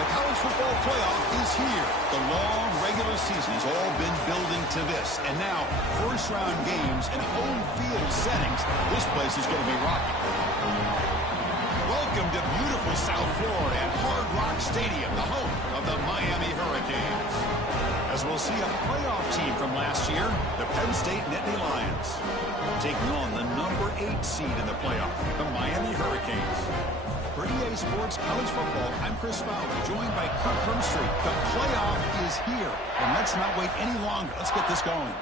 The college football playoff is here. The long regular season has all been building to this. And now, first-round games and home field settings. This place is going to be rocking. Welcome to beautiful South Florida at Hard Rock Stadium, the home of the Miami Hurricanes. As we'll see a playoff team from last year, the Penn State Nittany Lions, taking on the number 8 seed in the playoff, the Miami Hurricanes. For EA Sports College Football, I'm Chris Fowler, joined by Kirk Hermstreet. The playoff is here, and let's not wait any longer. Let's get this going.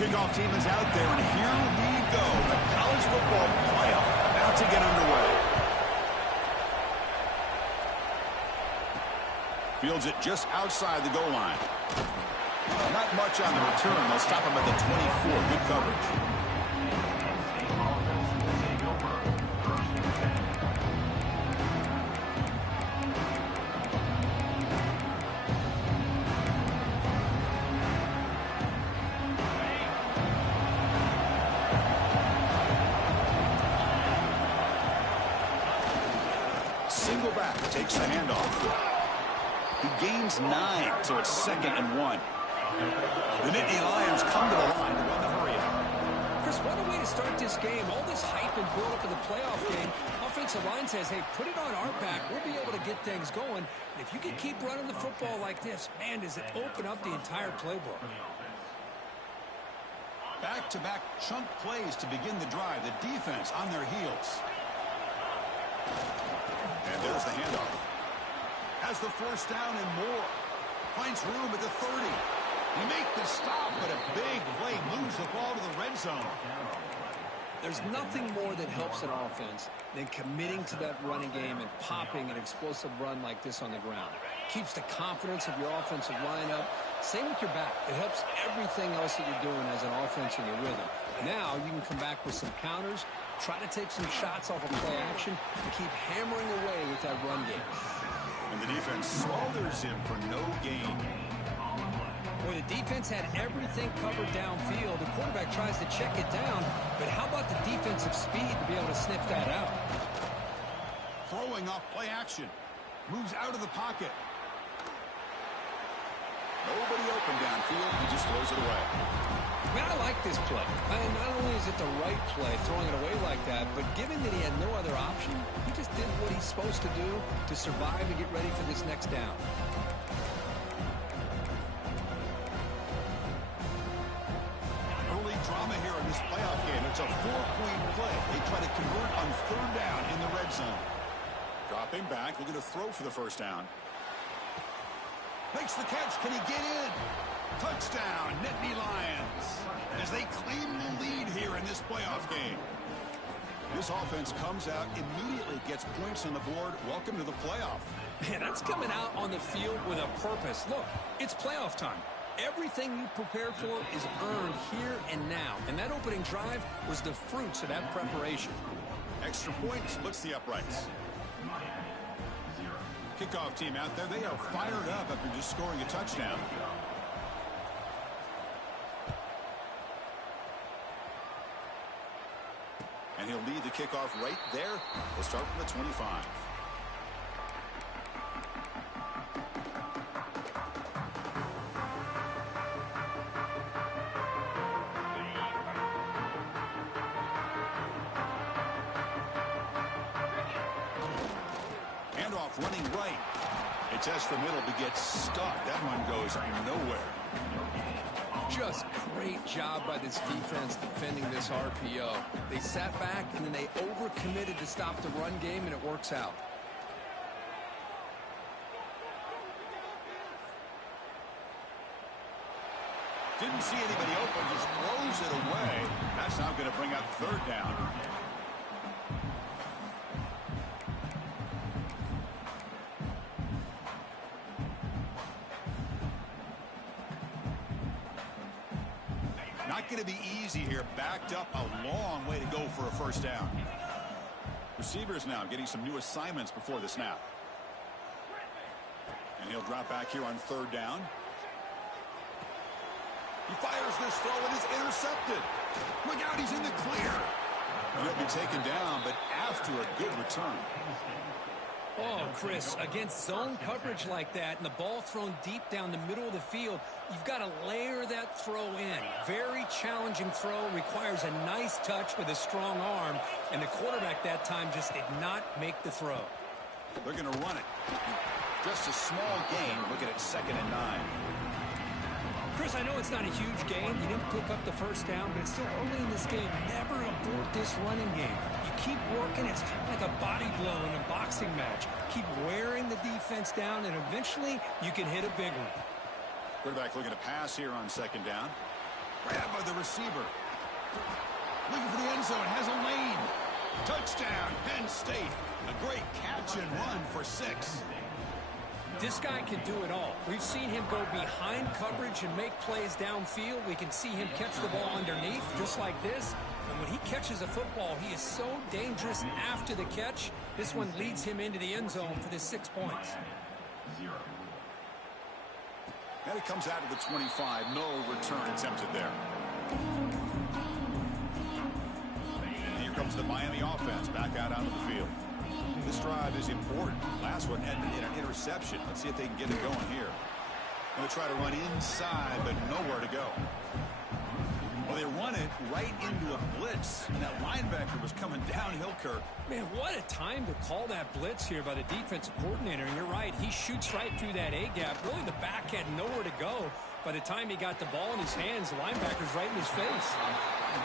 Kickoff team is out there, and here we go. The college football playoff about to get underway. Fields it just outside the goal line. Not much on the return. They'll stop him at the 24. Good coverage. Single back takes the handoff. He gains 9, so it's 2nd and 1. The Nittany Lions come to the line to run the hurry up. Chris, what a way to start this game. All this hype and build up in the playoff game. Offensive line says, hey, put it on our back. We'll be able to get things going. And if you can keep running the football like this, man, does it open up the entire playbook. Back-to-back chunk plays to begin the drive. The defense on their heels. And there's the handoff. Has the first down and more. Finds room at the 30. He makes the stop, but a big play moves the ball to the red zone. There's nothing more that helps an offense than committing to that running game and popping an explosive run like this on the ground. Keeps the confidence of your offensive lineup. Same with your back. It helps everything else that you're doing as an offense in your rhythm. Now you can come back with some counters, try to take some shots off of play action, and keep hammering away with that run game. And the defense smothers him for no gain. Boy, the defense had everything covered downfield. The quarterback tries to check it down, but how about the defensive speed to be able to sniff that out? Throwing off play action. Moves out of the pocket. Nobody open downfield. He just throws it away. Man, I like this play. Not only is it the right play, throwing it away like that, but given that he had no other option, he just did what he's supposed to do to survive and get ready for this next down. Early drama here in this playoff game. It's a 4-point play. They try to convert on 3rd down in the red zone. Dropping back, looking to throw for the first down. Makes the catch. Can he get in? Touchdown, Nittany Lions, as they claim the lead here in this playoff game. This offense comes out, immediately gets points on the board. Welcome to the playoff. Man, that's coming out on the field with a purpose. Look, it's playoff time. Everything you prepare for is earned here and now. And that opening drive was the fruits of that preparation. Extra point splits the uprights. Kickoff team out there, they are fired up after just scoring a touchdown. And he'll lead the kickoff right there. We'll start from the 25. Handoff running right. They test the middle but gets stuck. That one goes nowhere. Just great job by this defense defending this RPO. They sat back and then they overcommitted to stop the run game, and it works out. Didn't see anybody open, just throws it away. That's now going to bring up 3rd down. Not going to be easy here. Backed up a long way to go for a first down. Receivers now getting some new assignments before the snap. And he'll drop back here on 3rd down. He fires this throw and is intercepted. Look out, he's in the clear. And he'll be taken down, but after a good return. Oh, Chris, against zone coverage like that and the ball thrown deep down the middle of the field, you've got to layer that throw in. Very challenging throw, requires a nice touch with a strong arm, and the quarterback that time just did not make the throw. They're going to run it. Just a small gain. Look at it, 2nd and 9. Chris, I know it's not a huge game. You didn't pick up the 1st down, but it's still early in this game. Never abort this running game. You keep working. It's kind of like a body blow in a boxing match. Keep wearing the defense down, and eventually you can hit a big one. Quarterback looking to pass here on 2nd down. Grab by the receiver. Looking for the end zone. Has a lane. Touchdown, Penn State. A great catch and run for 6. This guy can do it all. We've seen him go behind coverage and make plays downfield. We can see him catch the ball underneath, just like this. And when he catches a football, he is so dangerous after the catch. This one leads him into the end zone for the 6 points. And it comes out of the 25. No return attempted there. And here comes the Miami offense back out onto the field. This drive is important. Last one ended in an interception. Let's see if they can get it going here. Going to try to run inside, but nowhere to go. Well, they run it right into a blitz. And that linebacker was coming downhill, Kirk. Man, what a time to call that blitz here by the defensive coordinator. And you're right, he shoots right through that A-gap. Really, the back had nowhere to go. By the time he got the ball in his hands, the linebacker's right in his face.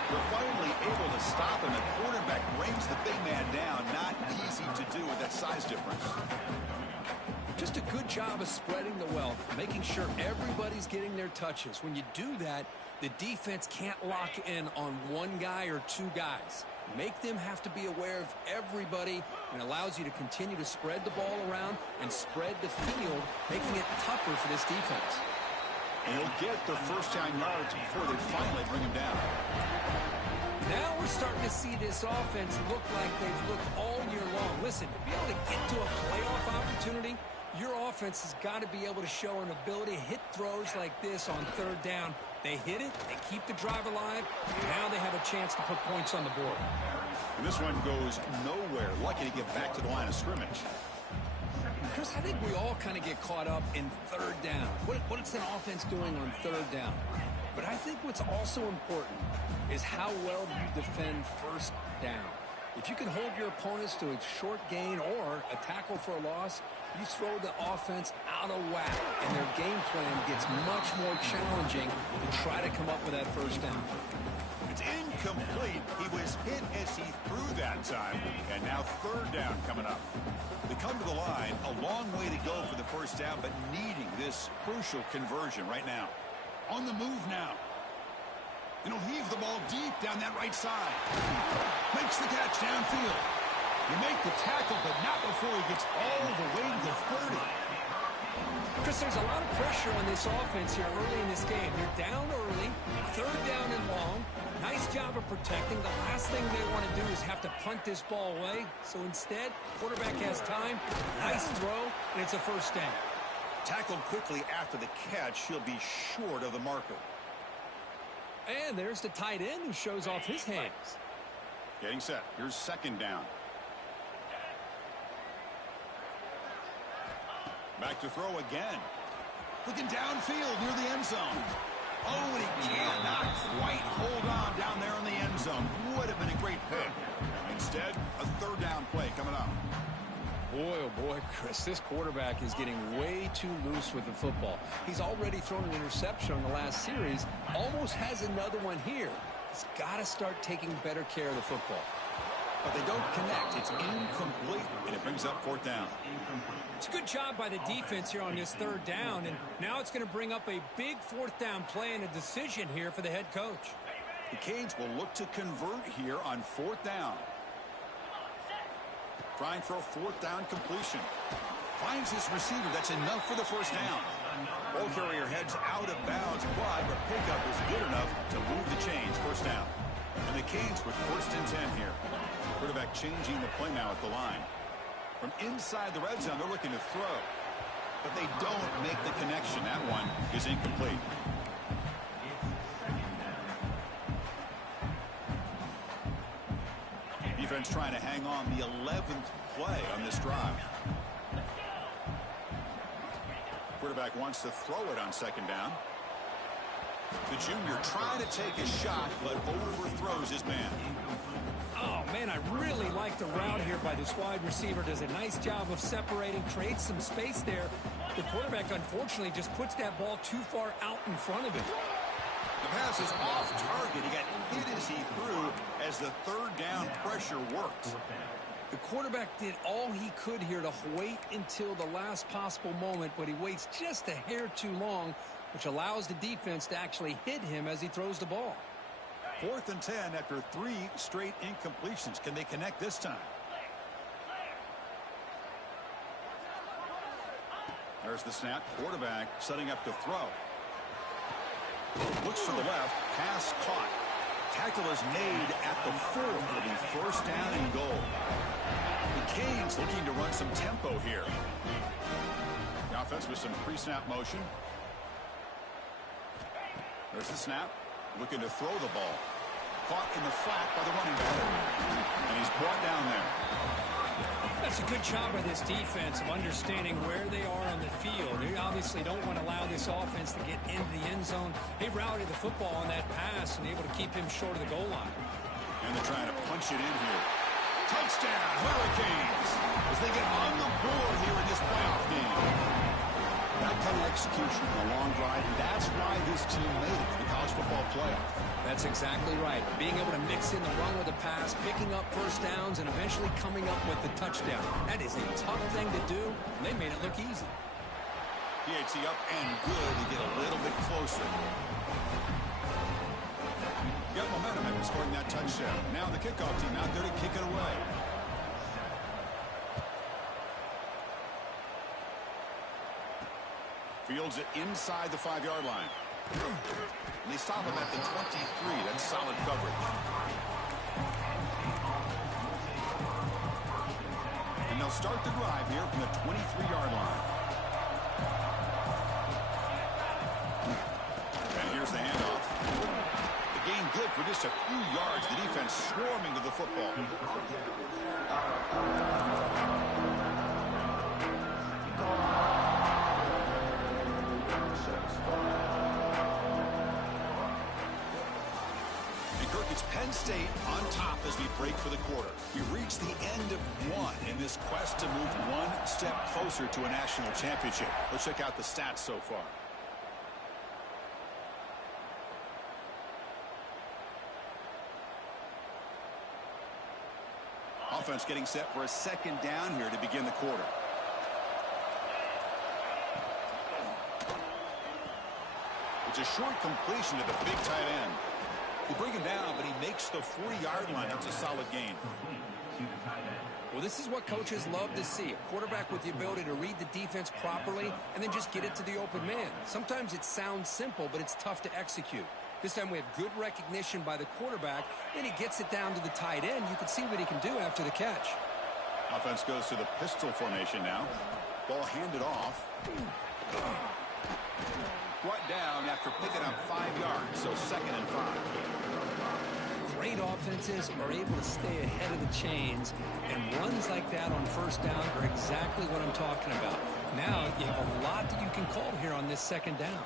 They're finally able to stop him. The quarterback brings the big man down. Not easy to do with that size difference. Just a good job of spreading the wealth, making sure everybody's getting their touches. When you do that, the defense can't lock in on one guy or 2 guys. Make them have to be aware of everybody, and allows you to continue to spread the ball around and spread the field, making it tougher for this defense. And he'll get their 1st down yards before they finally bring him down. Now we're starting to see this offense look like they've looked all year long. Listen, to be able to get to a playoff opportunity, your offense has got to be able to show an ability to hit throws like this on 3rd down. They hit it, they keep the drive alive, now they have a chance to put points on the board. And this one goes nowhere. Lucky to get back to the line of scrimmage. Chris, I think we all kind of get caught up in 3rd down. What's an offense doing on 3rd down? But I think what's also important is how well you defend 1st down. If you can hold your opponents to a short gain or a tackle for a loss, you throw the offense out of whack, and their game plan gets much more challenging to try to come up with that 1st down. It's incomplete. He was hit as he threw that time, and now 3rd down coming up. They come to the line, a long way to go for the 1st down, but needing this crucial conversion right now. On the move now. And he'll heave the ball deep down that right side. Makes the catch downfield. You make the tackle, but not before he gets all the way to the 30. Chris, there's a lot of pressure on this offense here early in this game. You're down early, 3rd down and long. Nice job of protecting. The last thing they want to do is have to punt this ball away. So instead, quarterback has time. Nice throw, and it's a 1st down. Tackled quickly after the catch. He'll be short of the marker. And there's the tight end who shows off his hands. Getting set. Here's 2nd down. Back to throw again. Looking downfield near the end zone. Oh, and he cannot quite hold on down there in the end zone. Would have been a great pick. Instead, a 3rd down play coming up. Boy, oh boy, Chris, this quarterback is getting way too loose with the football. He's already thrown an interception on the last series, almost has another one here. He's got to start taking better care of the football. But they don't connect. It's incomplete, and it brings up 4th down. It's a good job by the defense here on this 3rd down, and now it's going to bring up a big 4th down play and a decision here for the head coach. The Canes will look to convert here on 4th down. Trying for a 4th down completion. Finds his receiver. That's enough for the 1st down. Ball carrier heads out of bounds, but the pickup is good enough to move the chains. 1st down. And the Canes with 1st and 10 here. Quarterback changing the play now at the line. From inside the red zone, they're looking to throw. But they don't make the connection. That one is incomplete. Defense trying to hang on the 11th play on this drive. Quarterback wants to throw it on second down. The junior trying to take a shot, but overthrows his man. Oh, man, I really like the route here by this wide receiver. Does a nice job of separating, creates some space there. The quarterback, unfortunately, just puts that ball too far out in front of him. The pass is off target. He got hit as he threw as the third down pressure worked. The quarterback did all he could here to wait until the last possible moment, but he waits just a hair too long, which allows the defense to actually hit him as he throws the ball. 4th and 10 after 3 straight incompletions. Can they connect this time? There's the snap. Quarterback setting up to throw. Looks to the left. Pass caught. Tackle is made at the 4. It'll be first down and goal. The Canes looking to run some tempo here. The offense with some pre-snap motion. There's the snap. Looking to throw the ball. Caught in the flat by the running back. And he's brought down there. That's a good job by this defense of understanding where they are on the field. They obviously don't want to allow this offense to get into the end zone. They routed the football on that pass and able to keep him short of the goal line. And they're trying to punch it in here. Touchdown, Hurricanes, as they get on the board here in this playoff game. That kind of execution on a long drive, and that's why this team made it to the college football playoff. That's exactly right. Being able to mix in the run with the pass, picking up first downs, and eventually coming up with the touchdown. That is a tough thing to do, and they made it look easy. PAT up and good to get a little bit closer. Got momentum after scoring that touchdown. Now the kickoff team out there to kick it away. Fields it inside the 5-yard line. And they stop him at the 23. That's solid coverage. And they'll start the drive here from the 23-yard line. And here's the handoff. The gain good for just a few yards. The defense swarming to the football. It's Penn State on top as we break for the quarter. We reach the end of one in this quest to move one step closer to a national championship. Let's check out the stats so far. Offense getting set for a second down here to begin the quarter. It's a short completion to the big tight end. They bring him down, but he makes the 40-yard line. That's a solid gain. Well, this is what coaches love to see. A quarterback with the ability to read the defense properly and then just get it to the open man. Sometimes it sounds simple, but it's tough to execute. This time we have good recognition by the quarterback, and he gets it down to the tight end. You can see what he can do after the catch. Offense goes to the pistol formation now. Ball handed off. Brought down after picking up 5 yards, so 2nd and 5. Great offenses are able to stay ahead of the chains, and runs like that on first down are exactly what I'm talking about. Now you have a lot that you can call here on this second down.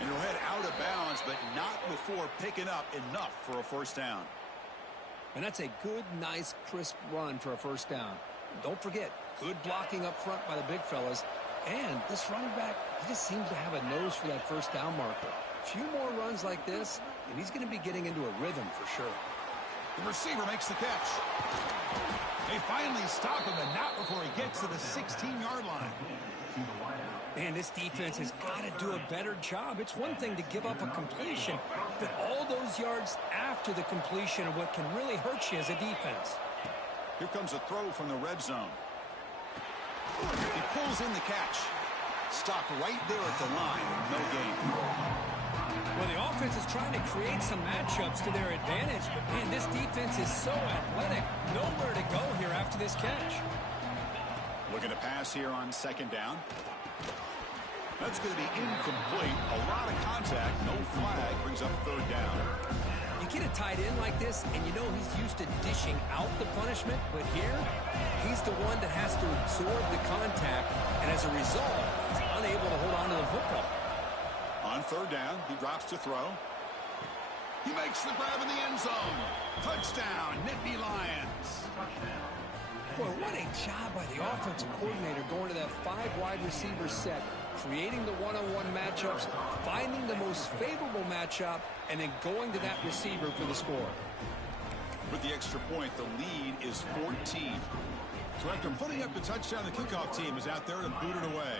And he'll head out of bounds, but not before picking up enough for a first down. And that's a good, nice, crisp run for a first down. Don't forget, good blocking up front by the big fellas. And this running back, he just seems to have a nose for that first down marker. A few more runs like this, and he's going to be getting into a rhythm for sure. The receiver makes the catch. They finally stop him, and not before he gets to the 16-yard line. Man, this defense has got to do a better job. It's one thing to give up a completion, but all those yards after the completion are what can really hurt you as a defense. Here comes a throw from the red zone. He pulls in the catch. Stopped right there at the line. No gain. Well, the offense is trying to create some matchups to their advantage, but, man, this defense is so athletic. Nowhere to go here after this catch. Looking to pass here on second down. That's going to be incomplete. A lot of contact. No flag. Brings up third down. You get a tight end like this, and you know he's used to dishing out the punishment, but here, he's the one that has to absorb the contact, and as a result, he's unable to hold on to the football. On third down, he drops to throw. He makes the grab in the end zone. Touchdown, Nittany Lions. Boy, what a job by the offensive coordinator going to that 5 wide receiver set, creating the one-on-one matchups, finding the most favorable matchup, and then going to that receiver for the score. With the extra point, the lead is 14. So after putting up the touchdown, the kickoff team is out there to boot it away.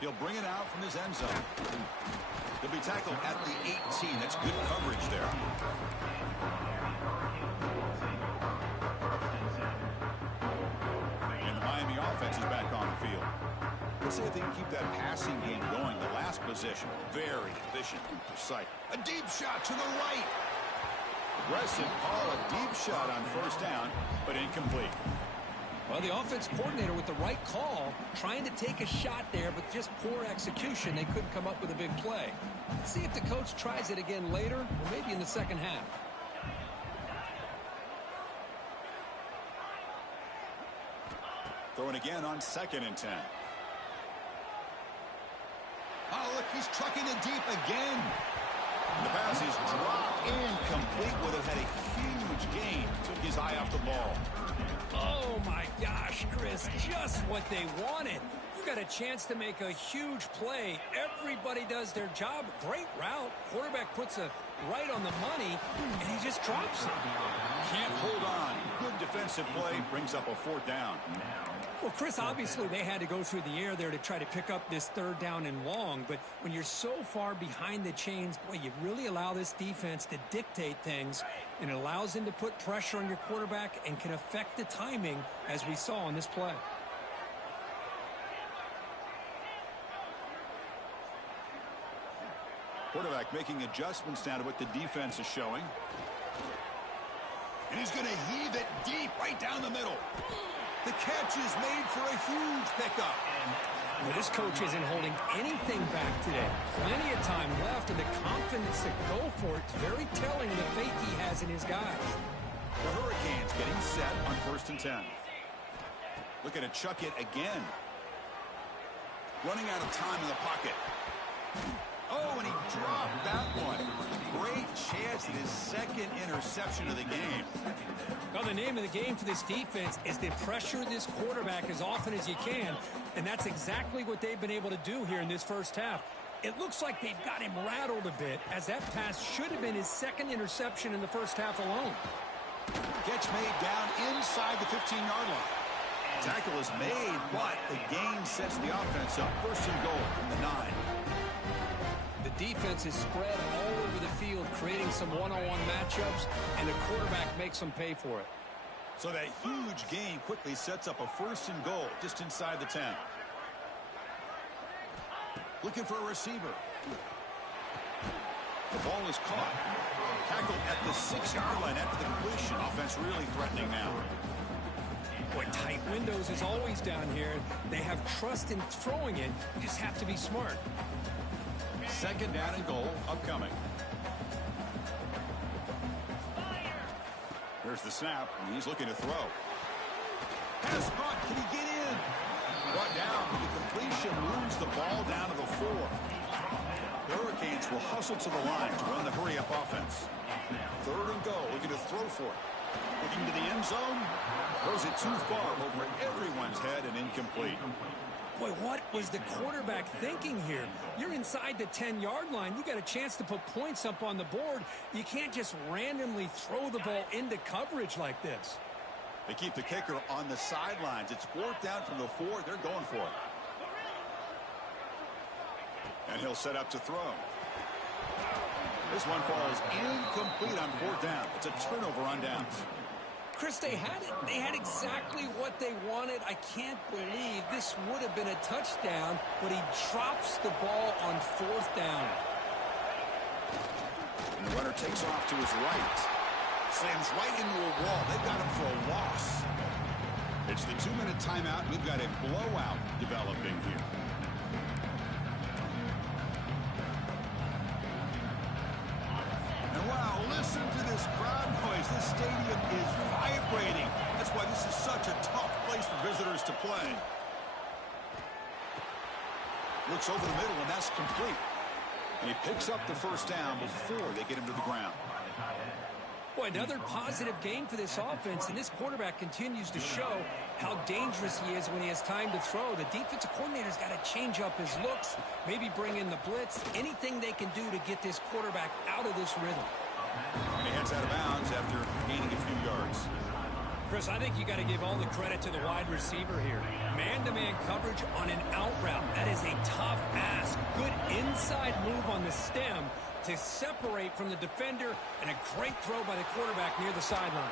He'll bring it out from his end zone. He'll be tackled at the 18. That's good coverage there. And the Miami offense is back on the field. Let's see if they can keep that passing game going. The last possession, very efficient and precise. A deep shot to the right. Aggressive call, a deep shot on first down, but incomplete. Well, the offense coordinator with the right call, trying to take a shot there, but just poor execution. They couldn't come up with a big play. Let's see if the coach tries it again later, or maybe in the second half. Throwing again on 2nd and 10. Oh, look, he's trucking it deep again. The pass is dropped incomplete. Would have had a huge gain. Took his eye off the ball. Oh, my gosh, Chris, just what they wanted. You got a chance to make a huge play. Everybody does their job. Great route. Quarterback puts it right on the money, and he just drops it. Can't hold on. Good defensive play. Brings up a 4th down. Well, Chris, obviously they had to go through the air there to try to pick up this 3rd down and long, but when you're so far behind the chains, boy, you really allow this defense to dictate things, and it allows them to put pressure on your quarterback and can affect the timing, as we saw on this play. Quarterback making adjustments now to what the defense is showing. And he's going to heave it deep right down the middle. The catch is made for a huge pickup. Well, this coach isn't holding anything back today. Plenty of time left, and the confidence to go for it is very telling of the faith he has in his guys. The Hurricanes getting set on 1st and 10. Looking to chuck it again. Running out of time in the pocket. Oh, and he dropped that one. Great chance at his 2nd interception of the game. Well, the name of the game for this defense is to pressure this quarterback as often as you can, and that's exactly what they've been able to do here in this first half. It looks like they've got him rattled a bit, as that pass should have been his 2nd interception in the first half alone. Catch made down inside the 15-yard line. Tackle is made, but the gain sets the offense up. 1st and goal from the 9. The defense is spread all over the field, creating some one-on-one matchups, and the quarterback makes them pay for it. So that huge gain quickly sets up a 1st and goal just inside the 10. Looking for a receiver. The ball is caught. Tackled at the 6-yard line after the completion. Offense really threatening now. Boy, tight windows is always down here. They have trust in throwing it. You just have to be smart. 2nd down and goal upcoming. Here's the snap, and he's looking to throw. Pass caught. Can he get in? Brought down, but the completion moves the ball down to the 4. The Hurricanes will hustle to the line to run the hurry-up offense. 3rd and goal, looking to throw for it. Looking to the end zone. Throws it too far over everyone's head and incomplete. Boy, what was the quarterback thinking here? You're inside the 10-yard line. You got a chance to put points up on the board. You can't just randomly throw the ball into coverage like this. They keep the kicker on the sidelines. It's 4th down from the 4. They're going for it. And he'll set up to throw. This one falls incomplete on 4th down. It's a turnover on downs. Chris, they had it. They had exactly what they wanted. I can't believe this would have been a touchdown, but he drops the ball on 4th down. And the runner takes off to his right. Slams right into a wall. They've got him for a loss. It's the 2-minute timeout. We've got a blowout developing here. And wow, listen to this crowd noise. This stadium is vibrating. That's why this is such a tough place for visitors to play. Looks over the middle, and that's complete. And he picks up the first down before they get him to the ground. Boy, another positive game for this offense, and this quarterback continues to show how dangerous he is when he has time to throw. The defensive coordinator's got to change up his looks, maybe bring in the blitz, anything they can do to get this quarterback out of this rhythm. And he heads out of bounds after gaining a few yards. Chris, I think you got to give all the credit to the wide receiver here. Man-to-man coverage on an out route. That is a tough ask. Good inside move on the stem to separate from the defender, and a great throw by the quarterback near the sideline.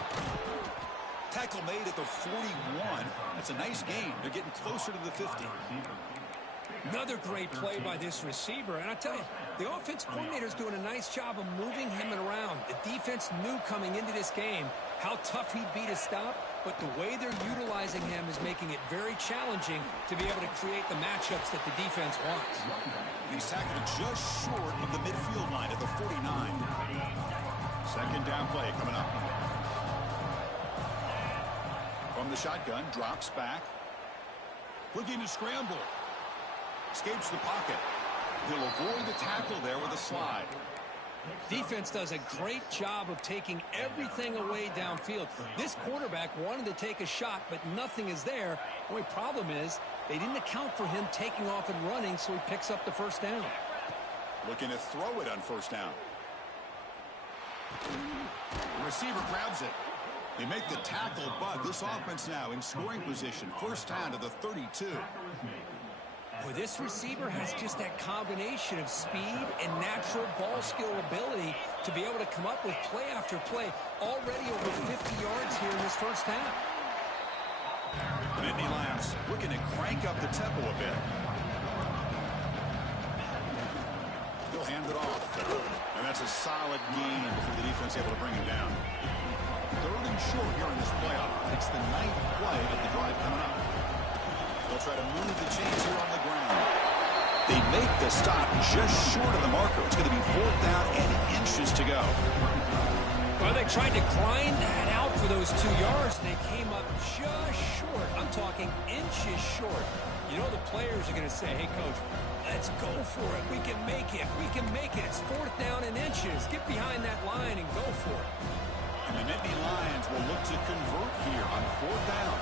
Tackle made at the 41. That's a nice gain. They're getting closer to the 50. Another great play by this receiver. And I tell you, the offense coordinator's doing a nice job of moving him around. The defense knew coming into this game how tough he'd be to stop, but the way they're utilizing him is making it very challenging to be able to create the matchups that the defense wants. He's tackled just short of the midfield line at the 49. Second down play coming up. From the shotgun, drops back. Looking to scramble. Escapes the pocket. He'll avoid the tackle there with a slide. Defense does a great job of taking everything away downfield. This quarterback wanted to take a shot, but nothing is there. The only problem is they didn't account for him taking off and running, so he picks up the first down. Looking to throw it on first down. The receiver grabs it. They make the tackle, but this offense now in scoring position. First down to the 32. Boy, this receiver has just that combination of speed and natural ball skill ability to be able to come up with play after play. Already over 50 yards here in this first half. The Nittany Lions looking to crank up the tempo a bit. He'll hand it off. And that's a solid gain before the defense able to bring him down. 3rd and short here in this playoff. It's the 9th play of the drive coming up. They'll try to move the chains here on the ground. They make the stop just short of the marker. It's going to be 4th down and inches to go. Well, they tried to grind that out for those 2 yards, and they came up just short. I'm talking inches short. You know the players are going to say, hey, Coach, let's go for it. We can make it. We can make it. It's 4th down and inches. Get behind that line and go for it. And the Nittany Lions will look to convert here on 4th down.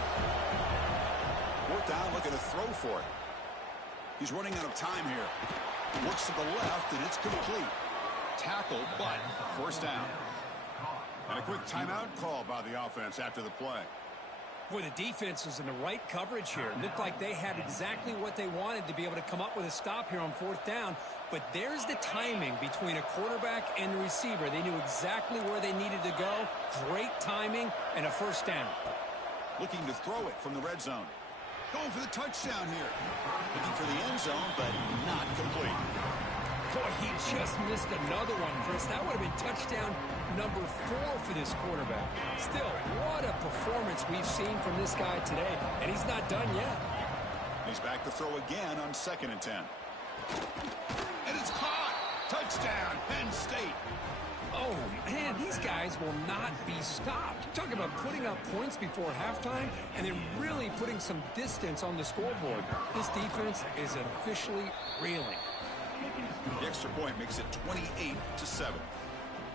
4th down, looking to throw for it. He's running out of time here. Looks to the left, and it's complete. Tackle, but first down. And a quick timeout call by the offense after the play. Boy, the defense was in the right coverage here. It looked like they had exactly what they wanted to be able to come up with a stop here on 4th down. But there's the timing between a quarterback and the receiver. They knew exactly where they needed to go. Great timing and a first down. Looking to throw it from the red zone. Going for the touchdown here. Looking for the end zone, but not complete. Boy, he just missed another one, Chris. That would have been touchdown number 4 for this quarterback. Still, what a performance we've seen from this guy today, and he's not done yet. He's back to throw again on 2nd and 10. And it's caught. Touchdown, Penn State. Oh, man, these guys will not be stopped. Talk about putting up points before halftime and then really putting some distance on the scoreboard. This defense is officially reeling. The extra point makes it 28-7.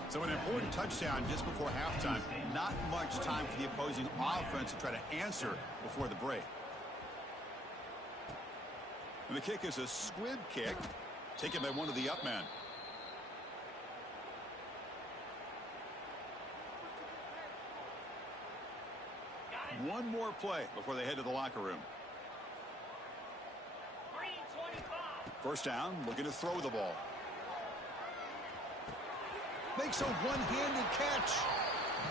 So an important touchdown just before halftime. Not much time for the opposing offense to try to answer before the break. And the kick is a squib kick taken by one of the up men. One more play before they head to the locker room. First down, looking to throw the ball. Makes a one-handed catch.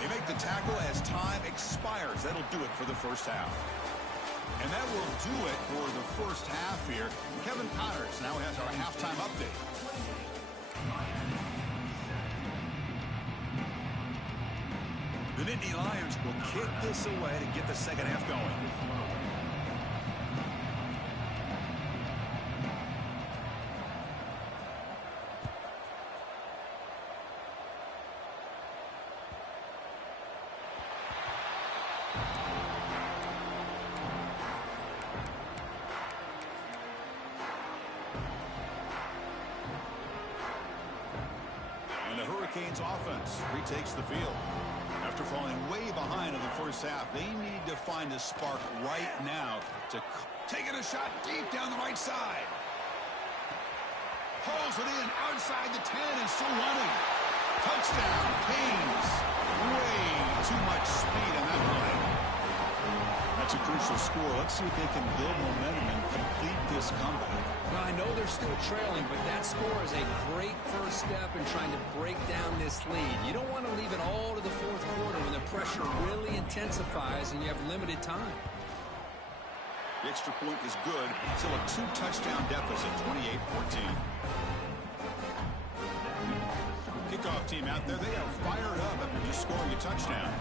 They make the tackle as time expires. That'll do it for the first half. And that will do it for the first half here. Kevin Connors now has our halftime update. The Nittany Lions will kick this away to get the second half going. Hurricanes offense retakes the field. After falling way behind in the first half, they need to find a spark right now to take it a shot deep down the right side. Pulls it in outside the 10 and still running. Touchdown, Canes. Way too much speed on that play. That's a crucial score. Let's see if they can build momentum and complete this comeback. Well, I know they're still trailing, but that score is a great first step in trying to break down this lead. You don't want to leave it all to the fourth quarter when the pressure really intensifies and you have limited time. The extra point is good. Still a 2-touchdown deficit, 28-14. Kickoff team out there, they are fired up after just scoring a touchdown.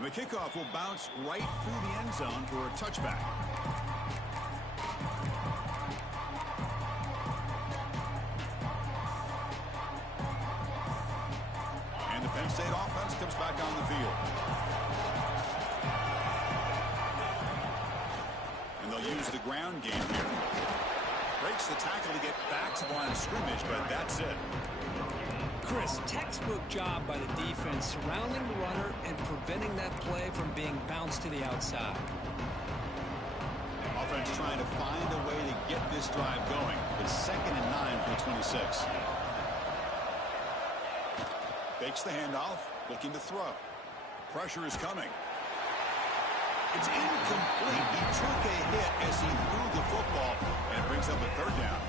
The kickoff will bounce right through the end zone for a touchback. And the Penn State offense comes back on the field. And they'll use the ground game here. Breaks the tackle to get back to the line of scrimmage, but that's it. Chris, textbook job by the defense surrounding the runner and preventing that play from being bounced to the outside. Offense trying to find a way to get this drive going. It's 2nd and 9 for the 26. Fakes the handoff, looking to throw. Pressure is coming. It's incomplete. He took a hit as he threw the football, and it brings up a 3rd down.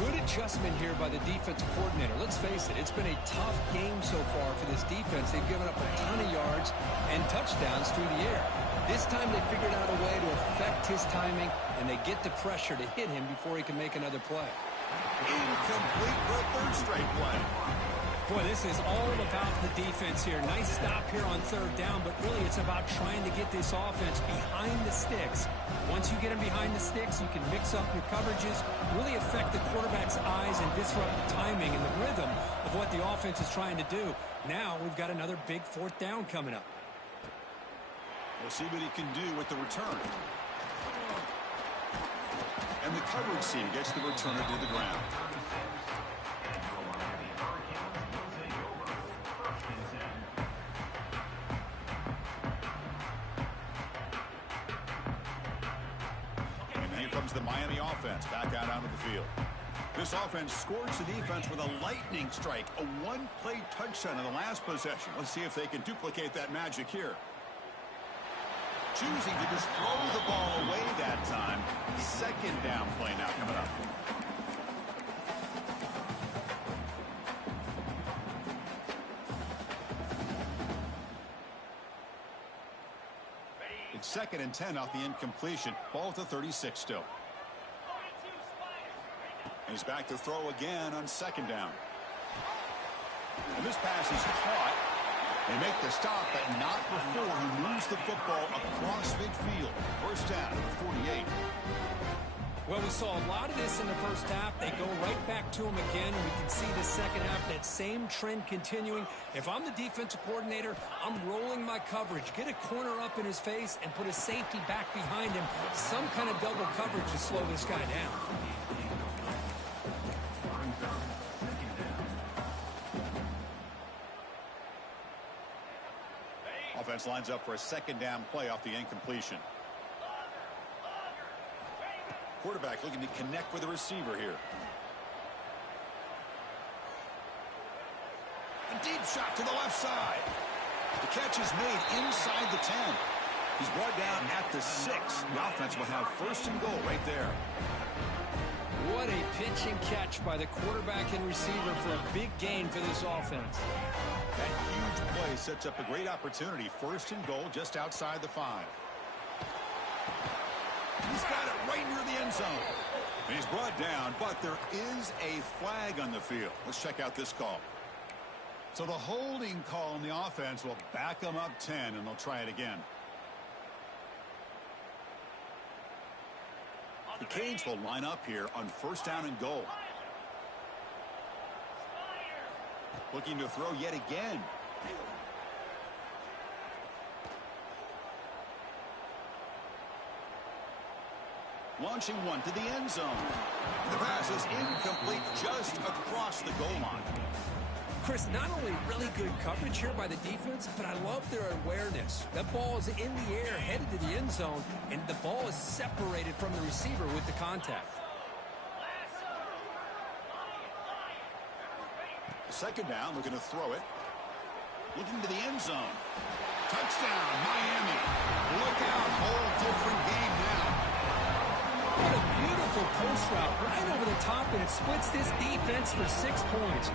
Good adjustment here by the defensive coordinator. Let's face it, it's been a tough game so far for this defense. They've given up a ton of yards and touchdowns through the air. This time they figured out a way to affect his timing, and they get the pressure to hit him before he can make another play. Incomplete for a 3rd straight play. Boy, this is all about the defense here. Nice stop here on 3rd down, but really it's about trying to get this offense behind the sticks. Once you get them behind the sticks, you can mix up your coverages, really affect the quarterback's eyes and disrupt the timing and the rhythm of what the offense is trying to do. Now we've got another big 4th down coming up. We'll see what he can do with the return. And the coverage team gets the returner to the ground. The Miami offense back out onto the field. This offense scores the defense with a lightning strike, a 1-play touchdown in the last possession. Let's see if they can duplicate that magic here. Choosing to just throw the ball away that time. 2nd down play now coming up. It's 2nd and 10 off the incompletion. Ball at the 36 still. And he's back to throw again on 2nd down. And this pass is caught. They make the stop, but not before he moves the football across midfield. 1st down at the 48. Well, we saw a lot of this in the first half. They go right back to him again. We can see the second half, that same trend continuing. If I'm the defensive coordinator, I'm rolling my coverage. Get a corner up in his face and put a safety back behind him. Some kind of double coverage to slow this guy down. Offense lines up for a 2nd down play off the incompletion. Quarterback looking to connect with the receiver here. A deep shot to the left side. The catch is made inside the 10. He's brought down at the 6. The offense will have 1st and goal right there. What a pitch and catch by the quarterback and receiver for a big gain for this offense. That huge play sets up a great opportunity. First and goal just outside the 5. He's got it right near the end zone. And he's brought down, but there is a flag on the field. Let's check out this call. So the holding call on the offense will back them up 10, and they'll try it again. The Canes will line up here on first down and goal. Looking to throw yet again. Launching one to the end zone. The pass is incomplete just across the goal line. Chris, not only really good coverage here by the defense, but I love their awareness. That ball is in the air, headed to the end zone, and the ball is separated from the receiver with the contact. Second down, looking to throw it. Looking to the end zone. Touchdown, Miami. Look out, whole different game now. What a beautiful post route right over the top, and it splits this defense for 6 points.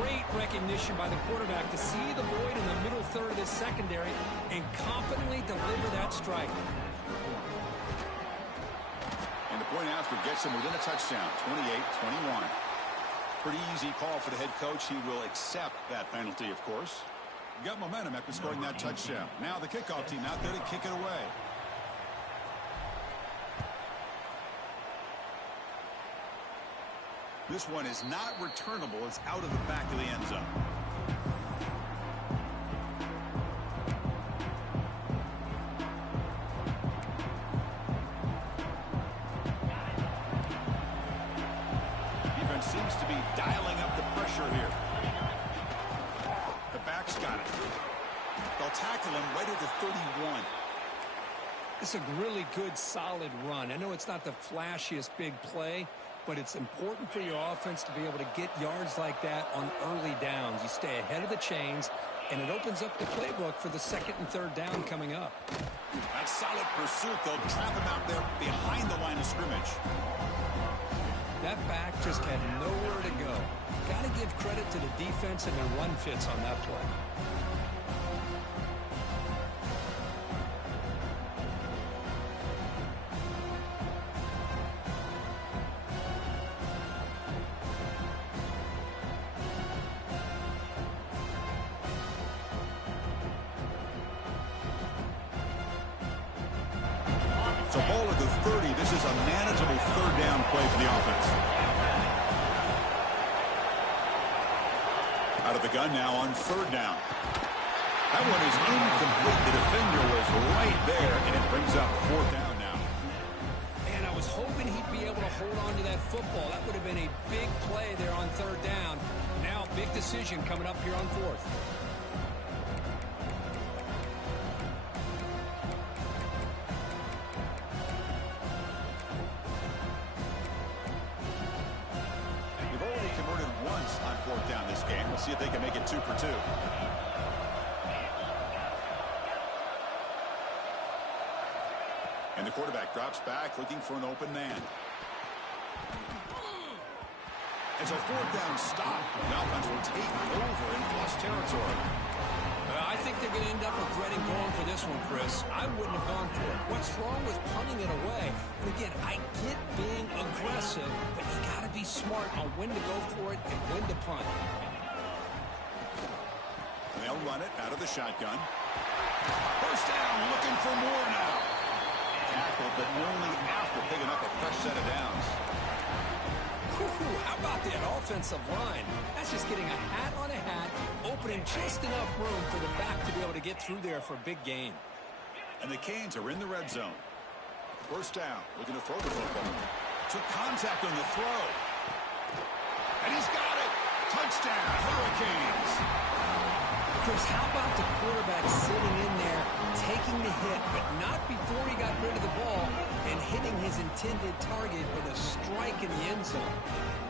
Great recognition by the quarterback to see the void in the middle third of this secondary and confidently deliver that strike. And the point after gets him within a touchdown, 28-21. Pretty easy call for the head coach. He will accept that penalty, of course. Got momentum after scoring that touchdown. Now the kickoff team out there to kick it away. This one is not returnable. It's out of the back of the end zone. Defense seems to be dialing up the pressure here. The back's got it. They'll tackle him right at the 31. It's a really good, solid run. I know it's not the flashiest big play, but it's important for your offense to be able to get yards like that on early downs. You stay ahead of the chains, and it opens up the playbook for the second and third down coming up. That solid pursuit, they'll trap him out there behind the line of scrimmage. That back just had nowhere to go. Got to give credit to the defense and their run fits on that play. So ball at the 30. This is a manageable third down play for the offense. Out of the gun now on third down. That one is incomplete. The defender was right there, and it brings up fourth down now. And I was hoping he'd be able to hold on to that football. That would have been a big play there on third down. Now, big decision coming up here on fourth. Down this game. We'll see if they can make it 2 for 2. And the quarterback drops back looking for an open man. It's a fourth down stop. The offense will take over in plus territory. I think they're going to end up regretting going for this one, Chris. I wouldn't have gone for it. What's wrong with punting it away? And again, I get being aggressive, but you got to be smart on when to go for it and when to punt. They'll run it out of the shotgun. First down, looking for more now. Tackled, but only after picking up a fresh set of downs. How about that offensive line? That's just getting a hat on a hat, opening just enough room for the back to be able to get through there for a big gain. And the Canes are in the red zone. First down, looking to throw the football. Took contact on the throw. And he's got it. Touchdown, Hurricanes. Chris, how about the quarterback sitting in there, taking the hit, but not before he got rid of the ball and hitting his intended target with a strike in the end zone?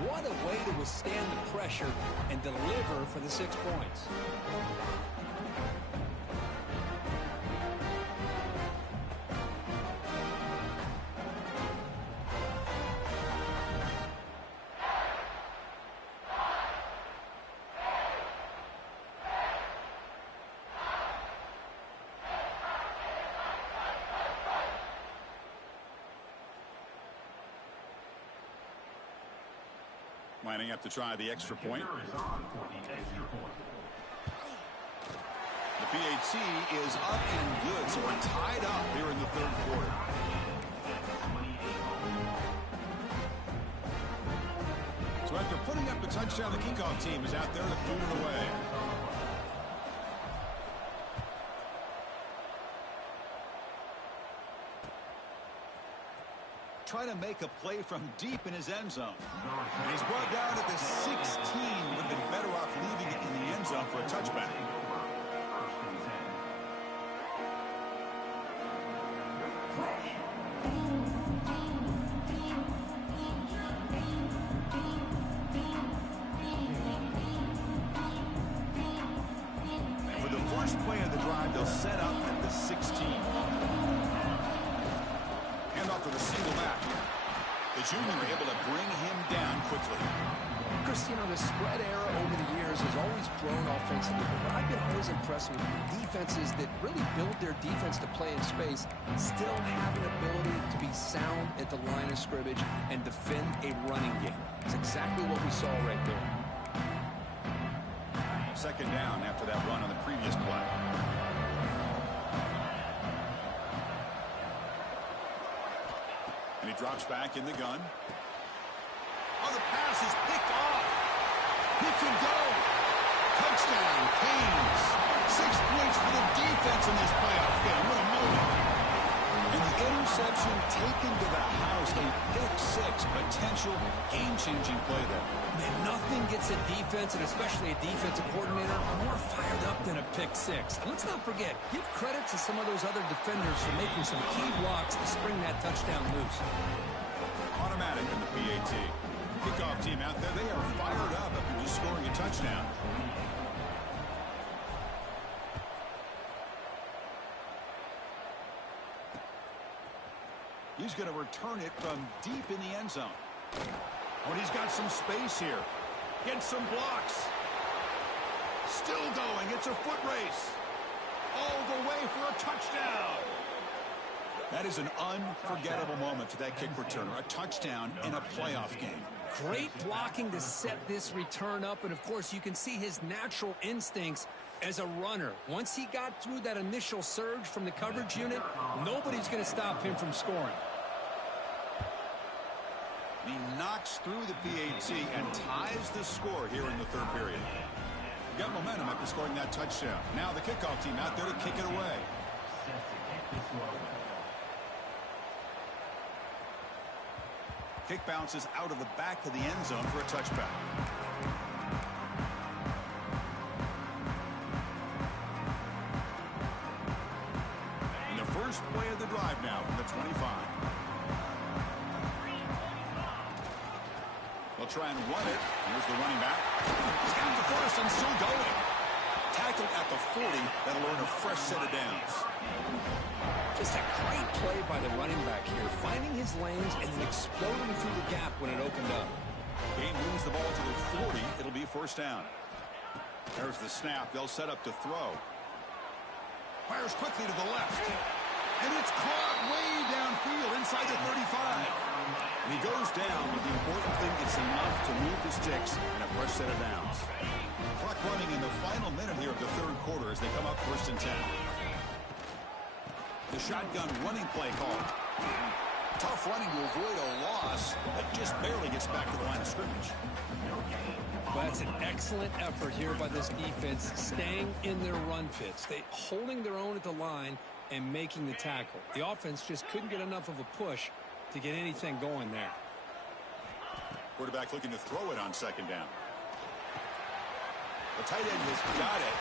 What a way to withstand the pressure and deliver for the 6 points. Lining up to try the extra point. The PAT is up and good, so we're tied up here in the third quarter. So after putting up the touchdown, the kickoff team is out there to boot it away. Trying to make a play from deep in his end zone. And he's brought down at the 16. Would have been better off leaving it in the end zone for a touchback. For the first play of the drive, they'll set up at the 16. Off with a single back. The junior able to bring him down quickly. Chris, you know, the spread era over the years has always grown offensively, but I've been always impressed with defenses that really build their defense to play in space, still have an ability to be sound at the line of scrimmage and defend a running game. It's exactly what we saw right there. Second down after that run on the previous play. And he drops back in the gun. Oh, the pass is picked off. He can go. Touchdown, Canes. 6 points for the defense in this playoff game. What a moment. And the interception taken to the house. A pick six, potential game-changing play there. Man, nothing gets a defense, and especially a defensive coordinator, more fired up than a pick six. And let's not forget, give credit to some of those other defenders for making some key blocks to spring that touchdown loose. Automatic in the PAT. Kickoff team out there, they are fired up after just scoring a touchdown. He's going to return it from deep in the end zone. Oh, and he's got some space here. Gets some blocks. Still going. It's a foot race. All the way for a touchdown. That is an unforgettable moment for that kick returner. A touchdown in a playoff game. Great blocking to set this return up. And, of course, you can see his natural instincts as a runner. Once he got through that initial surge from the coverage unit, nobody's going to stop him from scoring. He knocks through the PAT and ties the score here in the third period. Got momentum after scoring that touchdown. Now the kickoff team out there to kick it away. Kick bounces out of the back of the end zone for a touchback. And the first play of the drive now from the 25. They'll try and run it. Here's the running back. He's got the first and still going. Tackled at the 40. That'll earn a fresh set of downs. Just a great play by the running back here, finding his lanes and then exploding through the gap when it opened up. Game moves the ball to the 40. It'll be first down. There's the snap. They'll set up to throw. Fires quickly to the left. And it's caught way downfield inside the 35. And he goes down, but the important thing is enough to move the sticks and a fresh set of downs. Clock running in the final minute here of the third quarter as they come up first and 10. The shotgun running play called. Tough running to avoid a loss, but just barely gets back to the line of scrimmage. Well, that's an excellent effort here by this defense, staying in their run fits. They holding their own at the line and making the tackle. The offense just couldn't get enough of a push to get anything going there. Quarterback looking to throw it on second down. The tight end has got it.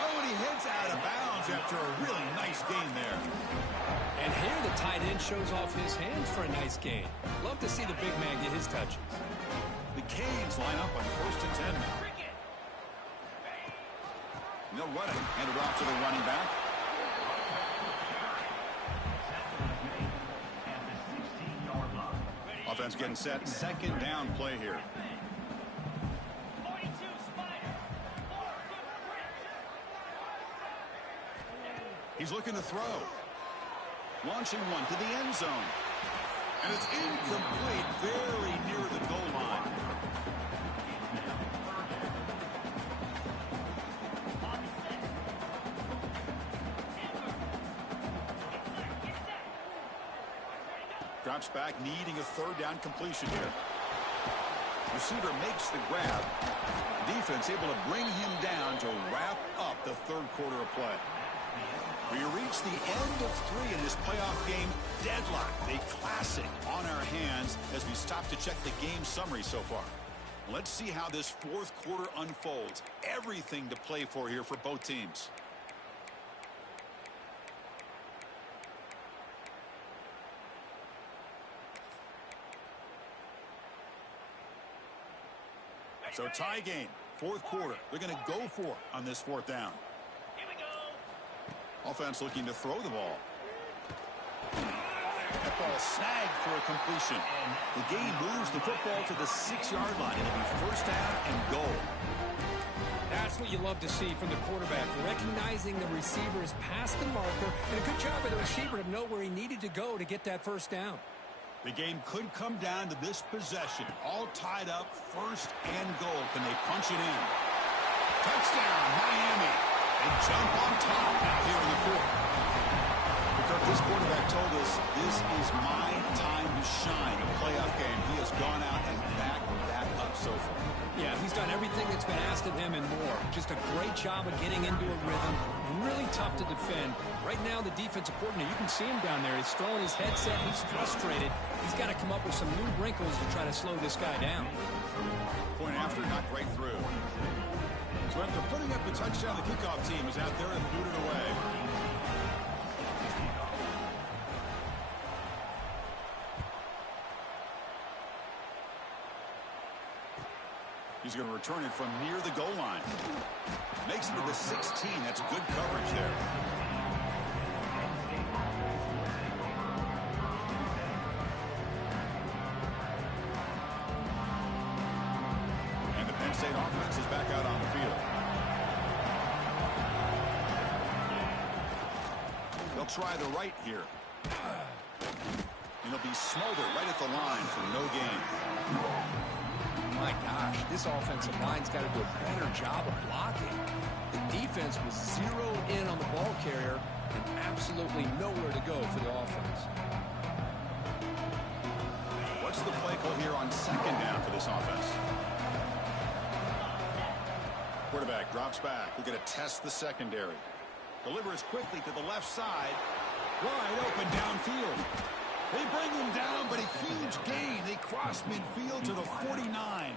Oh, and he heads out of bounds after a really nice gain there. And here the tight end shows off his hands for a nice gain. Love to see the big man get his touches. The Canes line up on first and 10 now. And they'll run it. Hand it off to the running back. Offense getting set. Second down play here. He's looking to throw. Launching one to the end zone. And it's incomplete, very near the goal line. Drops back, needing a third down completion here. Receiver makes the grab. Defense able to bring him down to wrap up the third quarter of play. We reach the end of 3 in this playoff game. Deadlock, a classic on our hands as we stop to check the game summary so far. Let's see how this fourth quarter unfolds. Everything to play for here for both teams. So tie game, fourth quarter. They're going to go for it on this fourth down. Here we go. Offense looking to throw the ball. That ball snagged for a completion. The game moves the football to the 6-yard line. It'll be first down and goal. That's what you love to see from the quarterback, recognizing the receiver is past the marker, and a good job by the receiver to know where he needed to go to get that first down. The game could come down to this possession. All tied up, first and goal. Can they punch it in? Touchdown, Miami. They jump on top now here in the fourth. Because this quarterback told us this is my time to shine. A playoff game. He has gone out and backed that up so far. Yeah, he's done everything that's been asked of him and more. Just a great job of getting into a rhythm. Really tough to defend. Right now, the defensive coordinator, you can see him down there. He's throwing his headset. He's frustrated. He's got to come up with some new wrinkles to try to slow this guy down. Point after, not right through. So after putting up the touchdown, the kickoff team is out there and booted away. He's going to return it from near the goal line. Makes it to the 16. That's good coverage there. And the Penn State offense is back out on the field. They'll try the right here. And he'll be smothered right at the line for no gain. My gosh, this offensive line's got to do a better job of blocking. The defense was zeroed in on the ball carrier and absolutely nowhere to go for the offense. What's the play call here on second down for this offense? Quarterback drops back. We're going to test the secondary. Delivers quickly to the left side. Wide open downfield. They bring him down, but a huge gain. They cross midfield to the 49.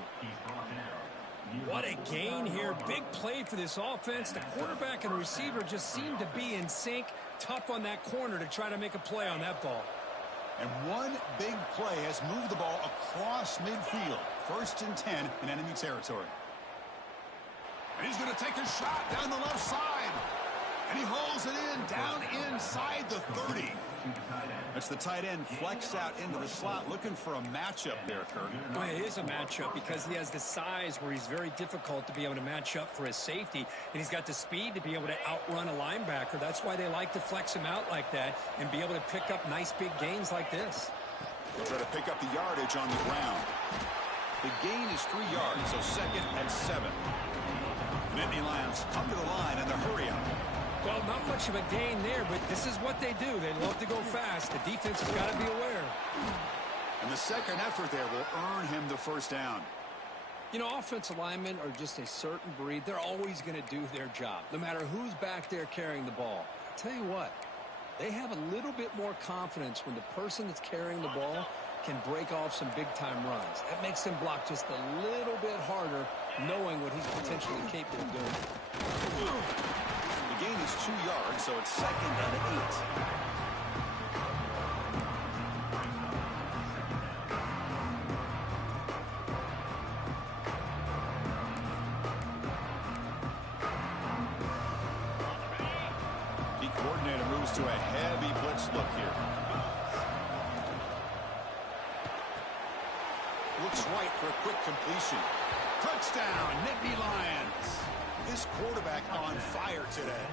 What a gain here. Big play for this offense. The quarterback and receiver just seem to be in sync. Tough on that corner to try to make a play on that ball. And one big play has moved the ball across midfield. First and 10 in enemy territory. And he's going to take a shot down the left side. And he hauls it in down inside the 30. That's the tight end flex out into the slot, looking for a matchup there, Kirk. Well, it is a matchup because he has the size where he's very difficult to be able to match up for his safety, and he's got the speed to be able to outrun a linebacker. That's why they like to flex him out like that and be able to pick up nice big gains like this. They'll try to pick up the yardage on the ground. The gain is 3 yards, so second and 7. Nittany Lions come to the line and the hurry up. Well, not much of a gain there, but this is what they do. They love to go fast. The defense has got to be aware. And the second effort there will earn him the first down. You know, offensive linemen are just a certain breed. They're always going to do their job, no matter who's back there carrying the ball. I'll tell you what, they have a little bit more confidence when the person that's carrying the ball can break off some big-time runs. That makes them block just a little bit harder, knowing what he's potentially capable of doing. The gain is 2 yards, so it's second and 8. The coordinator moves to a heavy blitz look here. Looks right for a quick completion. Touchdown, Nittany Lions. This quarterback on fire today.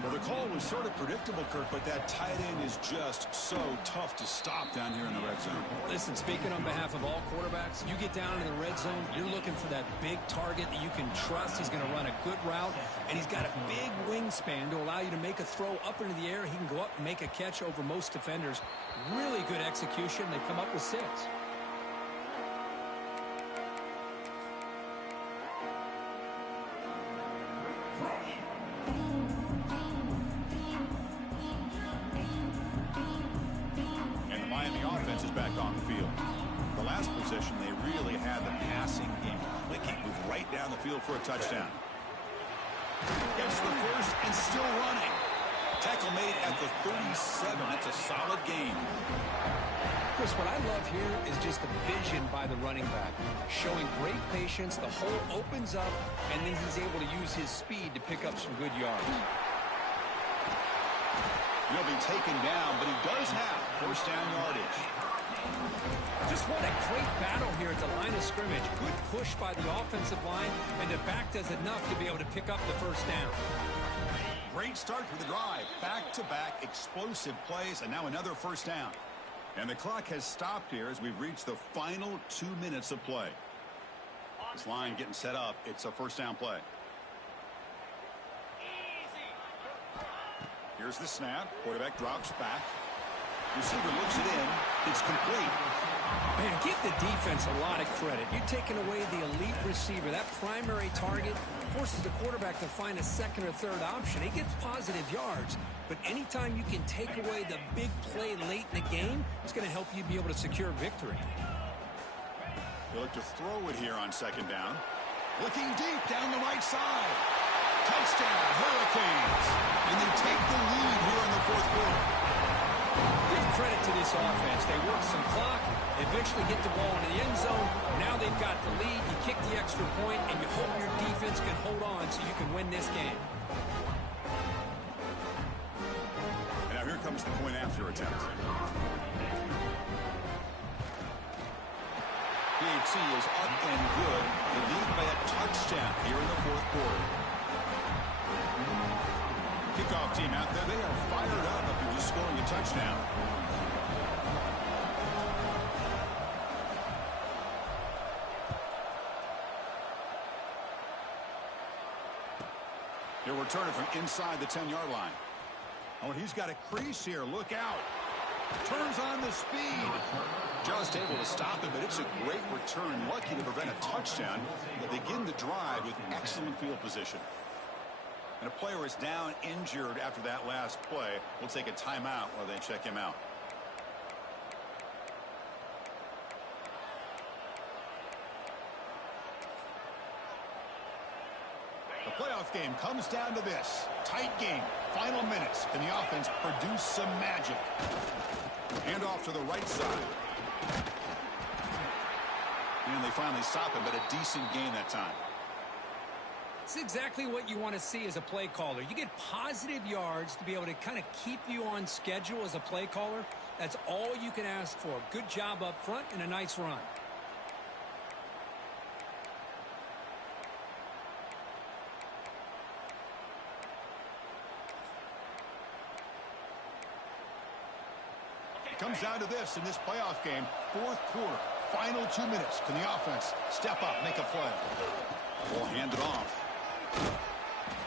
Well, the call was sort of predictable, Kirk, but that tight end is just so tough to stop down here in the red zone. Listen, speaking on behalf of all quarterbacks, you get down in the red zone, you're looking for that big target that you can trust. He's going to run a good route, and he's got a big wingspan to allow you to make a throw up into the air. He can go up and make a catch over most defenders. Really good execution. They come up with 6. Back on the field. The last possession, they really had the passing game clicking. Moved right down the field for a touchdown. Gets the first and still running. Tackle made at the 37. That's a solid gain. Chris, what I love here is just the vision by the running back. Showing great patience. The hole opens up, and then he's able to use his speed to pick up some good yards. He'll be taken down, but he does have first down yardage. Just what a great battle here at the line of scrimmage. Good push by the offensive line, and the back does enough to be able to pick up the first down. Great start to the drive. Back-to-back explosive plays, and now another first down. And the clock has stopped here as we've reached the final 2 minutes of play. This line getting set up. It's a first down play. Here's the snap. Quarterback drops back. Receiver looks it in. It's complete. Man, give the defense a lot of credit. You're taking away the elite receiver. That primary target forces the quarterback to find a second or third option. He gets positive yards, but anytime you can take away the big play late in the game, it's going to help you be able to secure victory. They look to throw it here on second down. Looking deep down the right side. Touchdown, Hurricanes. And they take the lead here in the fourth quarter. Give credit to this offense. They work some clock. They eventually get the ball into the end zone. Now they've got the lead. You kick the extra point, and you hope your defense can hold on so you can win this game. And now here comes the point after attempt. PHC is up and good. They lead by a touchdown here in the fourth quarter. Kickoff team out there, they are fired up after just scoring a touchdown. They're returning from inside the 10-yard line. Oh, and he's got a crease here. Look out. Turns on the speed. Just able to stop it, but it's a great return. Lucky to prevent a touchdown. They begin the drive with excellent field position. And a player is down injured after that last play. We'll take a timeout while they check him out. The playoff game comes down to this. Tight game. Final minutes. Can the offense produce some magic? Hand off to the right side. And they finally stop him, but a decent gain that time. It's exactly what you want to see as a play caller. You get positive yards to be able to kind of keep you on schedule as a play caller. That's all you can ask for. Good job up front and a nice run. It comes down to this in this playoff game. Fourth quarter, final 2 minutes. Can the offense step up, make a play? Ball handed off.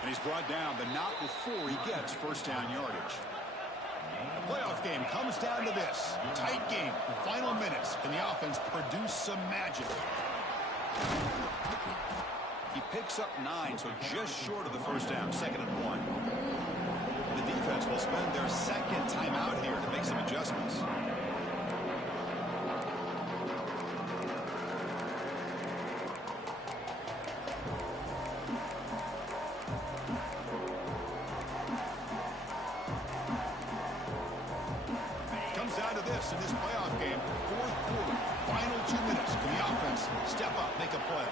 And he's brought down, but not before he gets first down yardage. The playoff game comes down to this. Tight game, final minutes. Can the offense produce some magic? He picks up 9, so just short of the first down, 2nd and 1. The defense will spend their second timeout here to make some adjustments. In this playoff game, fourth quarter, final 2 minutes. Can the offense step up, make a play?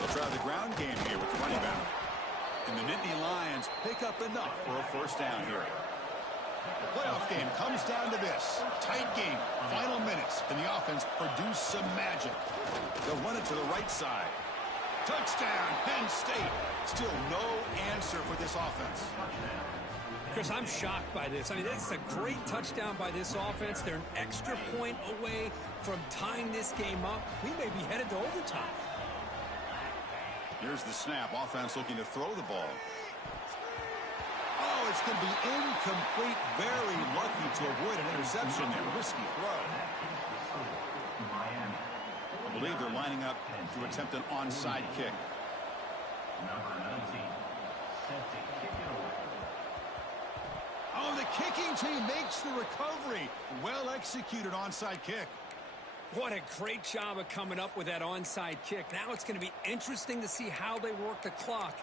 They'll try the ground game here with the running back. And the Nittany Lions pick up enough for a first down here. The playoff game comes down to this. Tight game, final minutes. Can the offense produce some magic? They'll run it to the right side. Touchdown, Penn State. Still no answer for this offense. Chris, I'm shocked by this. I mean, it's a great touchdown by this offense. They're an extra point away from tying this game up. We may be headed to overtime. Here's the snap. Offense looking to throw the ball. Oh, it's going to be incomplete. Very lucky to avoid an interception there. Risky throw. I believe they're lining up to attempt an onside kick. Oh, the kicking team makes the recovery. Well executed onside kick. What a great job of coming up with that onside kick. Now it's going to be interesting to see how they work the clock.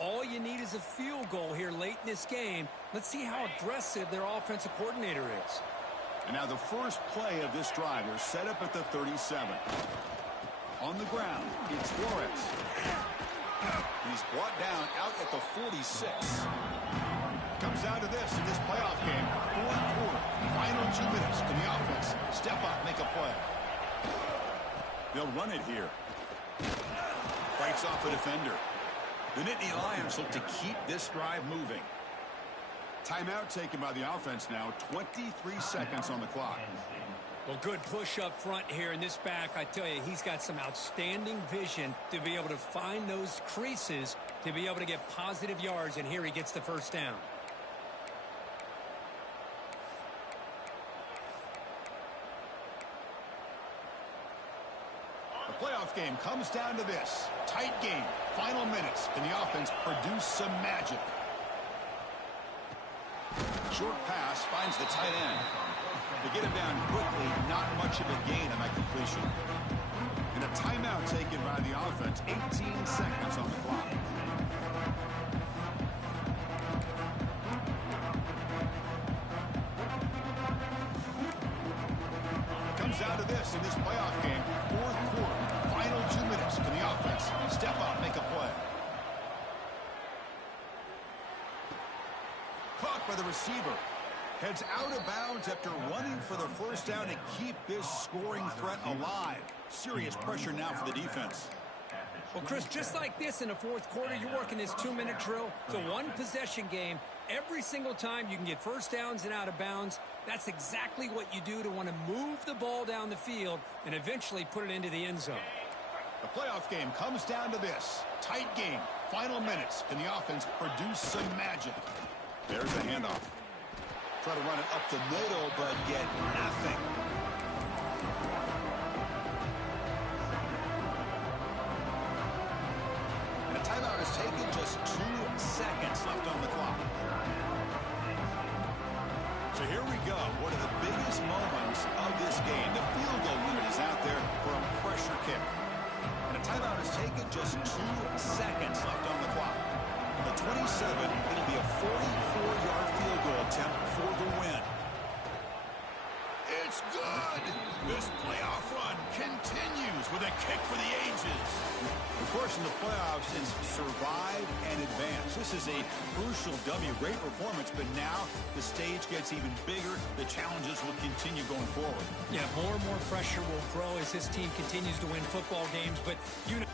All you need is a field goal here late in this game. Let's see how aggressive their offensive coordinator is. And now the first play of this drive. They're set up at the 37. On the ground, it's Flores. He's brought down out at the 46. Comes down to this in this playoff game. Fourth quarter, final 2 minutes. Can the offense step up, make a play? They'll run it here. Fights off a defender. The Nittany Lions look to keep this drive moving. Timeout taken by the offense now. 23 seconds on the clock. Well, good push up front here in this back. I tell you, he's got some outstanding vision to be able to find those creases, to be able to get positive yards, and here he gets the first down. The playoff game comes down to this. Tight game. Final minutes. Can the offense produce some magic? Short pass finds the tight end. To get him down quickly, not much of a gain on that completion. And a timeout taken by the offense. 18 seconds on the clock. Comes down to this in this playoff game. Fourth quarter, final 2 minutes. Can the offense step up, make a play? Caught by the receiver. Heads out of bounds after running for the first down to keep this scoring threat alive. Serious pressure now for the defense. Well, Chris, just like this in the fourth quarter, you're working this 2-minute drill. It's a one-possession game. Every single time you can get first downs and out of bounds. That's exactly what you do to want to move the ball down the field and eventually put it into the end zone. The playoff game comes down to this. Tight game. Final minutes. Can the offense produce some magic? There's the handoff. Try to run it up the middle, but get nothing. And a timeout is taken. Just 2 seconds left on the clock. So here we go. One of the biggest moments of this game. The field goal unit is out there for a pressure kick. And a timeout is taken. Just 2 seconds left on the clock. The 27, it'll be a 44-yard field goal attempt for the win. It's good. This playoff run continues with a kick for the ages. Of course, in the playoffs, it's survive and advance. This is a crucial W. Great performance, but now the stage gets even bigger. The challenges will continue going forward. Yeah, more and more pressure will grow as this team continues to win football games, but you know...